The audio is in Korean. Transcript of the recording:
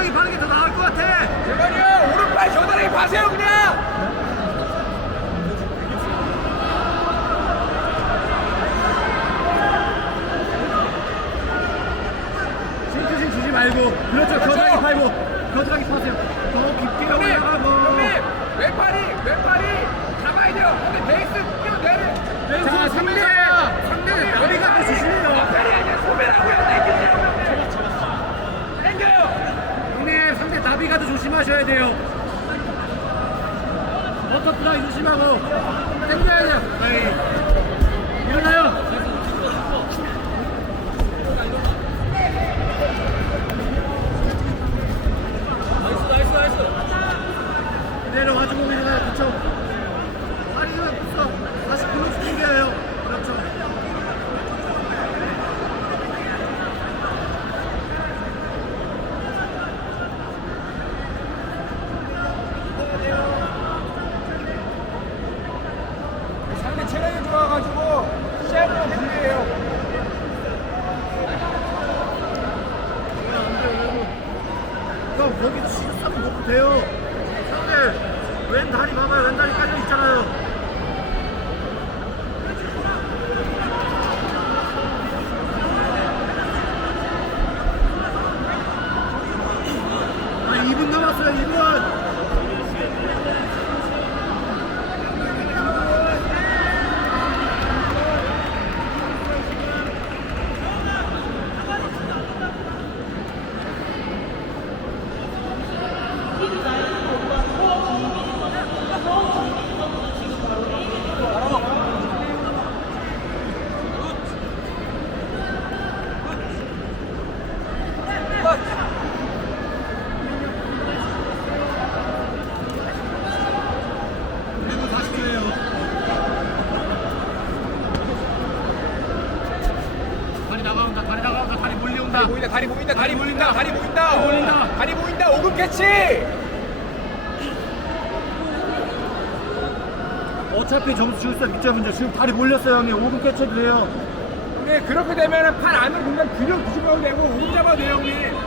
겨드랑이 파는 게 더 나을 것 같아. 제발요 오른팔 겨드랑이 파세요 그냥. 진투신 그렇죠. 겨드랑이 그렇죠. 팔고 조심하셔야 돼요. 버터플라이 조심하고 땡겨야 돼요. 네. 왼다리 봐봐요 왼다리 깔려 있잖아요. 아 2분 남았어요 2분. 보인다. 다리 보인다. 다리 보인다. 다리 보인다. 다리 보인다. 다리 보인다. 오금 캐치. 어차피 점수 줄수 밑점 문제 지금 다리 몰렸어요 형님 5분 깨쳐도 돼요 근데 그렇게 되면 팔 안으로 공간 균형 뒤집어도 되고 오금 잡아도 돼요 형님.